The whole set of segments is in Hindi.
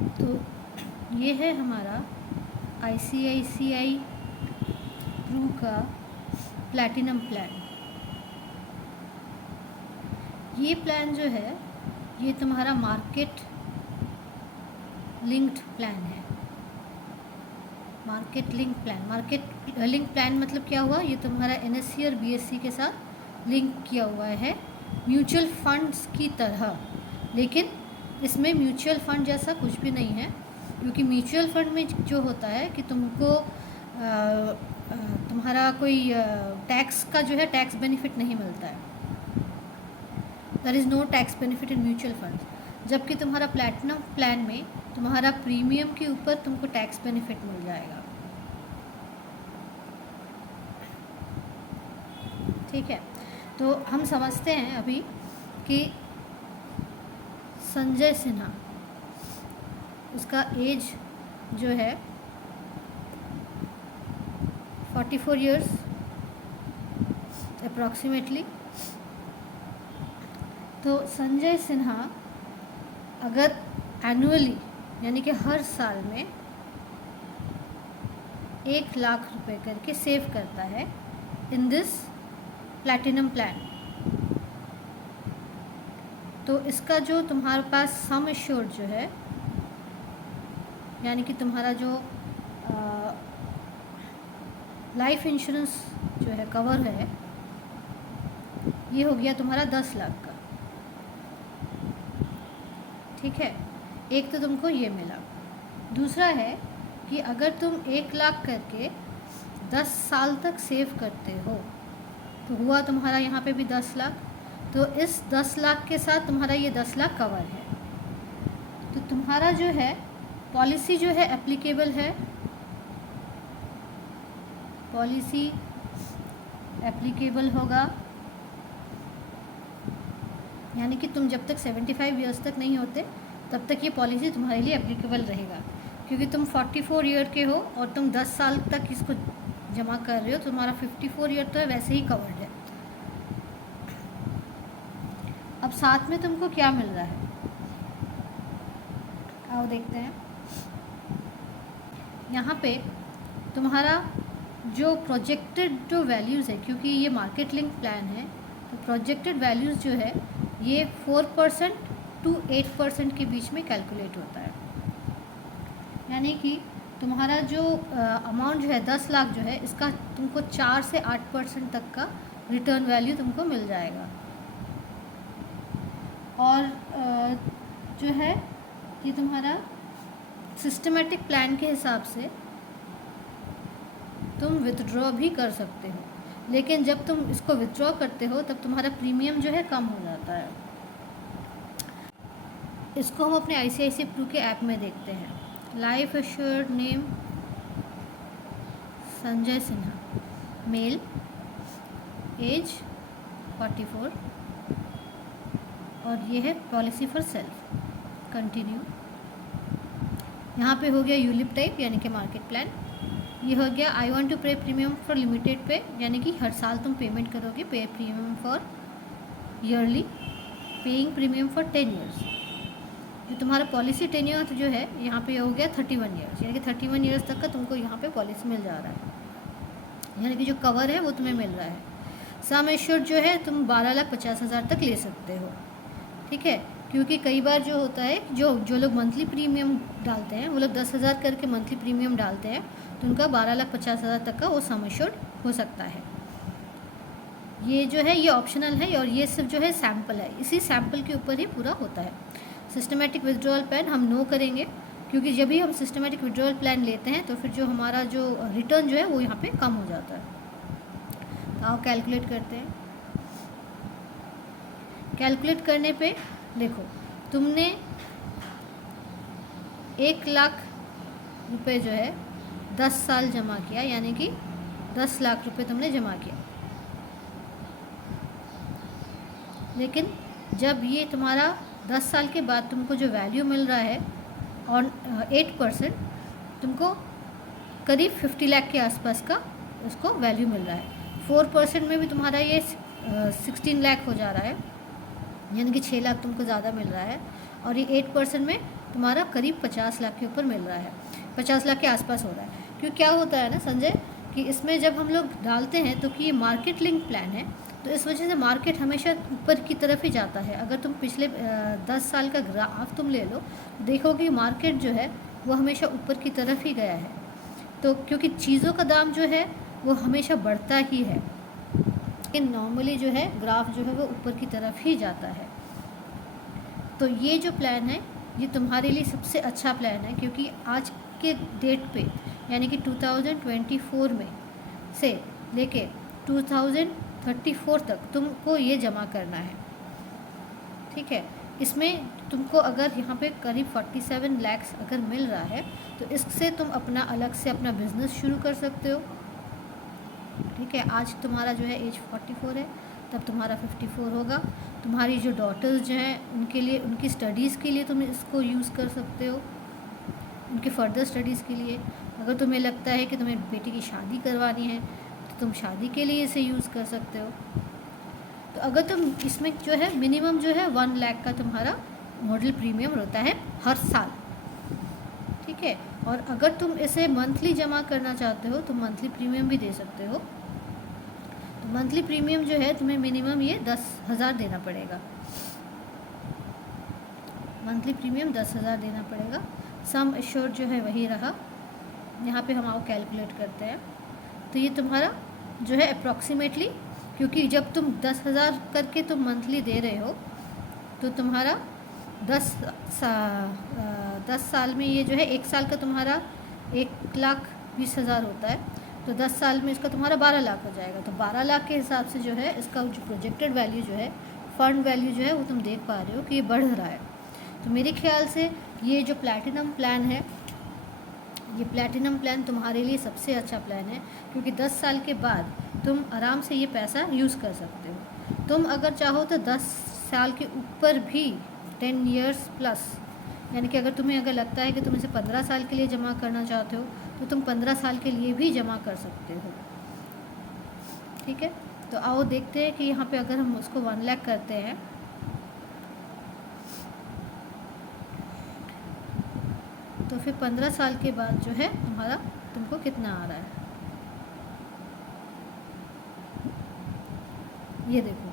तो ये है हमारा ICICI प्रू का प्लैटिनम प्लान। ये प्लान जो है ये तुम्हारा मार्केट लिंक्ड प्लान है। Market link plan, market link plan मतलब क्या हुआ, ये तुम्हारा NSE और BSE के साथ लिंक किया हुआ है म्यूचुअल फंड्स की तरह। लेकिन इसमें म्यूचुअल फंड जैसा कुछ भी नहीं है, क्योंकि म्यूचुअल फंड में जो होता है कि तुमको तुम्हारा कोई टैक्स का जो है टैक्स बेनिफिट नहीं मिलता है। There is no tax benefit in mutual fund. जबकि तुम्हारा प्लैटिनम प्लान में तुम्हारा प्रीमियम के ऊपर तुमको टैक्स बेनिफिट मिल जाएगा। ठीक है, तो हम समझते हैं अभी कि संजय सिन्हा, उसका एज जो है 44 ईयर्स अप्रॉक्सीमेटली। तो संजय सिन्हा अगर एनुअली यानी कि हर साल में 1 लाख रुपए करके सेव करता है इन दिस प्लैटिनम प्लान, तो इसका जो तुम्हारे पास सम एश्योर्ड जो है यानी कि तुम्हारा जो लाइफ इंश्योरेंस जो है कवर है, ये हो गया तुम्हारा 10 लाख का। ठीक है, एक तो तुमको ये मिला। दूसरा है कि अगर तुम 1 लाख करके 10 साल तक सेव करते हो तो हुआ तुम्हारा यहाँ पे भी 10 लाख। तो इस 10 लाख के साथ तुम्हारा ये 10 लाख कवर है। तो तुम्हारा जो है पॉलिसी जो है एप्लीकेबल है, पॉलिसी एप्लीकेबल होगा यानी कि तुम जब तक 75 ईयर्स तक नहीं होते तब तक ये पॉलिसी तुम्हारे लिए एप्लीकेबल रहेगा। क्योंकि तुम 44 ईयर के हो और तुम 10 साल तक इसको जमा कर रहे हो, तो तुम्हारा 54 ईयर तो वैसे ही कवर्ड है। अब साथ में तुमको क्या मिल रहा है, आओ देखते हैं। यहाँ पे तुम्हारा जो प्रोजेक्टेड जो वैल्यूज़ है, क्योंकि ये मार्केट लिंक प्लान है, तो प्रोजेक्टेड वैल्यूज़ जो है ये 4% to 8% के बीच में कैलकुलेट होता है। यानी कि तुम्हारा जो अमाउंट जो है 10 लाख जो है, इसका तुमको 4 से 8% तक का रिटर्न वैल्यू तुमको मिल जाएगा। और जो है ये तुम्हारा सिस्टमेटिक प्लान के हिसाब से तुम विथड्रॉ भी कर सकते हो, लेकिन जब तुम इसको विथड्रॉ करते हो तब तुम्हारा प्रीमियम जो है कम हो जाता है। इसको हम अपने ICICI प्रू के ऐप में देखते हैं। Life assured name Sanjay Sinha, male, age 44 और ये है पॉलिसी फॉर सेल्फ, कंटिन्यू। यहाँ पे हो गया यूलिप टाइप यानी कि मार्केट प्लान। ये हो गया आई वांट टू पे प्रीमियम फॉर लिमिटेड पे, यानी कि हर साल तुम पेमेंट करोगे, पे premium for yearly, paying premium for 10 years. जो तुम्हारा पॉलिसी टेन्योर जो है यहाँ पे हो गया 31 ईयर्स, यानी कि 31 ईयर्स तक का तुमको यहाँ पे पॉलिसी मिल जा रहा है, यानी कि जो कवर है वो तुम्हें मिल रहा है। सम एश्योर्ड जो है तुम 12,50,000 तक ले सकते हो। ठीक है, क्योंकि कई बार जो होता है जो लोग मंथली प्रीमियम डालते हैं वो लोग 10,000 करके मंथली प्रीमियम डालते हैं, तो उनका 12,50,000 तक का वो सम एश्योर्ड हो सकता है। ये जो है ये ऑप्शनल है और ये सिर्फ जो है सैम्पल है, इसी सैम्पल के ऊपर ही पूरा होता है। सिस्टमेटिक विड्रॉल प्लान हम नो करेंगे, क्योंकि जब भी हम सिस्टमेटिक विड्रॉल प्लान लेते हैं तो फिर जो हमारा जो रिटर्न जो है वो यहाँ पे कम हो जाता है। तो आओ कैलकुलेट करते हैं। कैलकुलेट करने पे देखो, तुमने 1 लाख रुपए जो है 10 साल जमा किया, यानी कि 10 लाख रुपए तुमने जमा किया। लेकिन जब ये तुम्हारा 10 साल के बाद तुमको जो वैल्यू मिल रहा है और 8%, तुमको करीब 50 लाख के आसपास का उसको वैल्यू मिल रहा है। 4% में भी तुम्हारा ये 16 लाख हो जा रहा है, यानी कि 6 लाख तुमको ज़्यादा मिल रहा है। और ये 8% में तुम्हारा करीब 50 लाख के ऊपर मिल रहा है, 50 लाख के आसपास हो रहा है। क्योंकि क्या होता है ना संजय कि इसमें जब हम लोग डालते हैं तो कि ये मार्केट लिंक प्लान है, तो इस वजह से मार्केट हमेशा ऊपर की तरफ ही जाता है। अगर तुम पिछले 10 साल का ग्राफ तुम ले लो, देखोगे मार्केट जो है वो हमेशा ऊपर की तरफ ही गया है। तो क्योंकि चीज़ों का दाम जो है वो हमेशा बढ़ता ही है, लेकिन नॉर्मली जो है ग्राफ जो है वो ऊपर की तरफ ही जाता है। तो ये जो प्लान है ये तुम्हारे लिए सबसे अच्छा प्लान है, क्योंकि आज के डेट पे यानी कि 2024 में से लेके 2034 तक तुमको ये जमा करना है, ठीक है। इसमें तुमको अगर यहाँ पे करीब 47 लाख अगर मिल रहा है तो इससे तुम अपना अलग से अपना बिजनेस शुरू कर सकते हो, ठीक है। आज तुम्हारा जो है एज 44 है, तब तुम्हारा 54 होगा। तुम्हारी जो डॉटर्स जो हैं उनके लिए, उनकी स्टडीज़ के लिए तुम इसको यूज़ कर सकते हो, उनके फर्दर स्टडीज़ के लिए। अगर तुम्हें लगता है कि तुम्हें बेटी की शादी करवानी है तो तुम शादी के लिए इसे यूज़ कर सकते हो। तो अगर तुम इसमें जो है मिनिमम जो है 1 लाख का तुम्हारा मॉडल प्रीमियम रहता है हर साल, ठीक है। और अगर तुम इसे मंथली जमा करना चाहते हो तो मंथली प्रीमियम भी दे सकते हो। तो मंथली प्रीमियम जो है तुम्हें मिनिमम ये 10,000 देना पड़ेगा, मंथली प्रीमियम 10,000 देना पड़ेगा। सम एश्योर्ड जो है वही रहा, यहाँ पे हम आओ कैलकुलेट करते हैं। तो ये तुम्हारा जो है अप्रॉक्सीमेटली, क्योंकि जब तुम 10,000 करके तुम मंथली दे रहे हो तो तुम्हारा 10 साल में ये जो है 1 साल का तुम्हारा 1,20,000 होता है, तो 10 साल में इसका तुम्हारा 12 लाख हो जाएगा। तो 12 लाख के हिसाब से जो है इसका जो प्रोजेक्टेड वैल्यू जो है, फंड वैल्यू जो है वो तुम देख पा रहे हो कि ये बढ़ रहा है। तो मेरे ख्याल से ये जो प्लैटिनम प्लान है, ये प्लैटिनम प्लान तुम्हारे लिए सबसे अच्छा प्लान है, क्योंकि 10 साल के बाद तुम आराम से ये पैसा यूज़ कर सकते हो। तुम अगर चाहो तो 10 साल के ऊपर भी 10 इयर्स प्लस, यानी कि अगर तुम्हें अगर लगता है कि तुम इसे 15 साल के लिए जमा करना चाहते हो तो तुम 15 साल के लिए भी जमा कर सकते हो, ठीक है। तो आओ देखते हैं कि यहाँ पे अगर हम उसको 1 लाख करते हैं तो फिर 15 साल के बाद जो है तुम्हारा तुमको कितना आ रहा है, ये देखो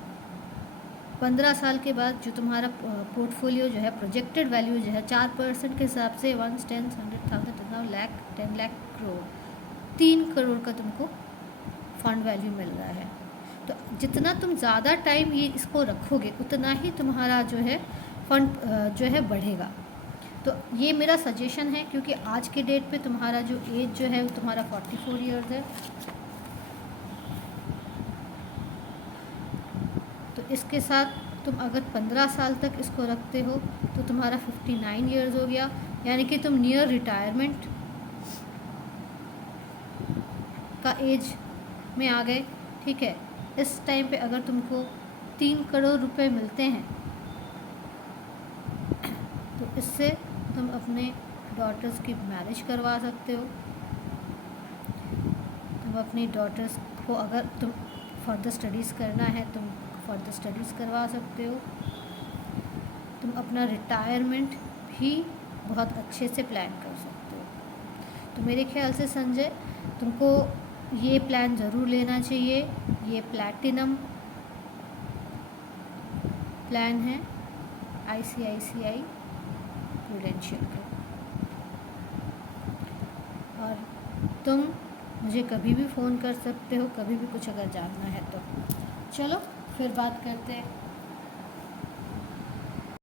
15 साल के बाद जो तुम्हारा पोर्टफोलियो जो है प्रोजेक्टेड वैल्यू जो है 4% के हिसाब से 1, 10, 100,000 लाख 10 लाख करोड़, 3 करोड़ का तुमको फंड वैल्यू मिल रहा है। तो जितना तुम ज़्यादा टाइम ये इसको रखोगे उतना ही तुम्हारा जो है फंड जो है बढ़ेगा। तो ये मेरा सजेशन है, क्योंकि आज के डेट पे तुम्हारा जो एज जो है वो तुम्हारा 44 ईयर्स है। तो इसके साथ तुम अगर 15 साल तक इसको रखते हो तो तुम्हारा 59 ईयर्स हो गया, यानी कि तुम नियर रिटायरमेंट का एज में आ गए, ठीक है। इस टाइम पे अगर तुमको 3 करोड़ रुपए मिलते हैं तो इससे तुम अपने डॉटर्स की मैरिज करवा सकते हो। तुम अपनी डॉटर्स को अगर तुम फर्दर स्टडीज़ करना है तुम फर्दर स्टडीज़ करवा सकते हो। तुम अपना रिटायरमेंट भी बहुत अच्छे से प्लान कर सकते हो। तो मेरे ख्याल से संजय तुमको ये प्लान ज़रूर लेना चाहिए। ये प्लैटिनम प्लान है ICICI प्रूडेंशियल का। और तुम मुझे कभी भी फ़ोन कर सकते हो, कभी भी कुछ अगर जानना है तो। चलो फिर बात करते हैं।